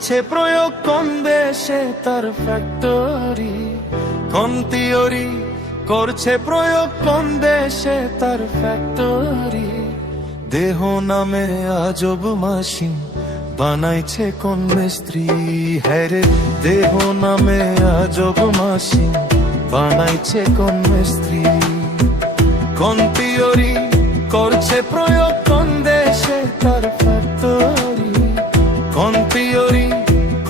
করছে প্রয়োগ কোন দেশে তার ফ্যাক্টরি, কোন থিওরি করছে প্রয়োগ কোন দেশে তার ফ্যাক্টরি। দেহ নামে আজব মাসিন বানাইছে কোন মিস্ত্রি, হ্যাঁ রে দেহ নামে আজব মাসিন বানাইছে কোন মিস্ত্রি। কোন থিওরি করছে প্রয়োগ কোন দেশে তার ফ্যাক্টরি, কোন থিওরি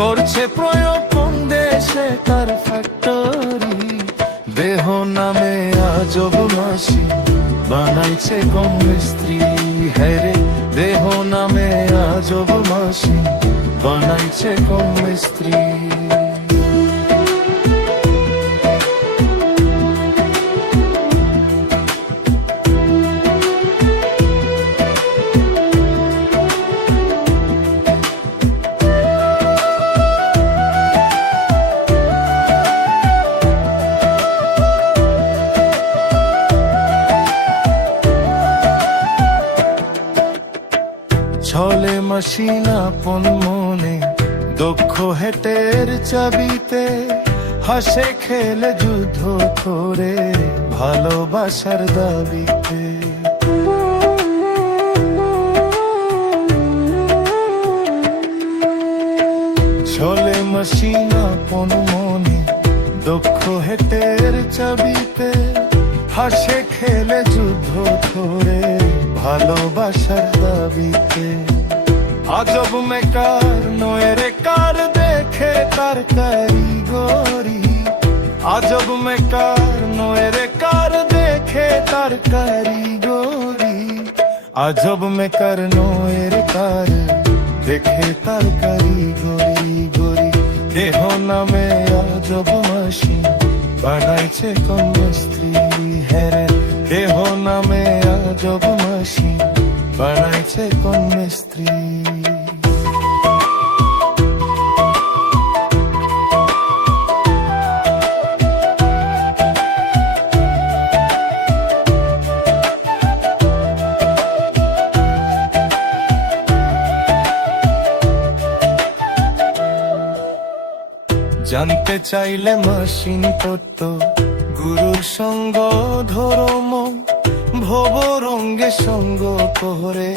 করছে প্রয়োগ কোন দেশে তার ফ্যাক্টরি। দেহ নামে আজব মাসিন বানাইছে কোন মিস্ত্রি, হ্যাঁ রে দেহ নামে আজব মাসিন বানাইছে কোন মিস্ত্রি। ছলে মেশিন আপন মনে দক্ষ হেটের চাবিতে, হাসে খেলে যুদ্ধ করে ভালোবাসার দাবিতে। ছলে মেশিন আপন মনে দক্ষ হেটের চাবিতে, হাসে খেলে যুদ্ধ করে ভালোবাসার দাবিতে। আজব মেকার নয় রে কার দেখে তার কারিগরি, আজব মেকার নয় রে কার দেখে তার কারিগরি। আজব মেকার নয় রে কার দেখে তার কারিগরি গরি। দেহ নামে আজব মাসিন বানাইছে কোন মিস্ত্রি, হ্যাঁ রে দেহ নামে আজব মাসিন বানাইছে কোন মিস্ত্রি। জানতে চাইলে মাসিন করত গুরুর সঙ্গ ধর্ম, ভব রঙ্গে সঙ্গ করে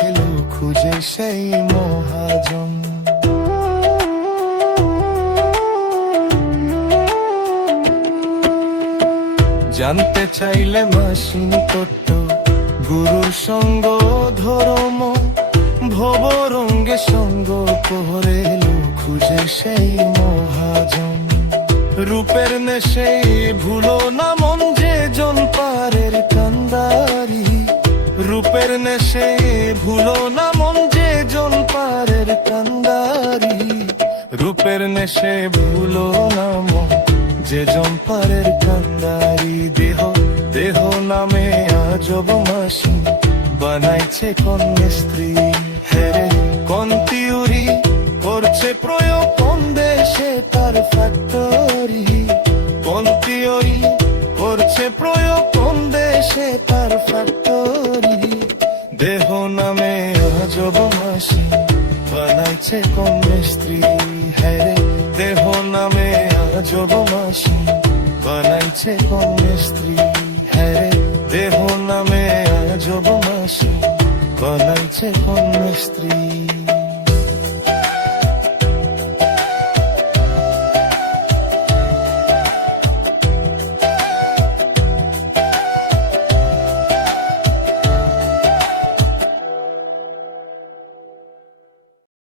খুঁজে সেই মহাজন। জানতে চাইলে মাসিন করত গুরুর সঙ্গ ধর্ম, ভব রঙ্গে সঙ্গ করে খুঁজে সেই মহাজন। রূপের নেশে ভুলো না মন যে জন পারের কান্দারি, রূপের নেশে ভুলো না মন যে জন পারের কান্দারি। রূপের নেশে ভুলো না মন যে জন পারের কান্দারি। দেহ দেহ নামে আজব মাসিন বানাইছে কোন মিস্ত্রি, হ্যাঁ রে কোন থিওরি করছে প্রয়োগ কোন দেশে তার ফ্যাক্টরি, কোন থিওরি করছে প্রয়োগ কোন দেশে তার ফ্যাক্টরি। দেহ নামে আজব মাসিন বানাইছে কোন মিস্ত্রি, হ্যাঁ রে দেহ নামে আজব মাসিন বানাইছে কোন মিস্ত্রি।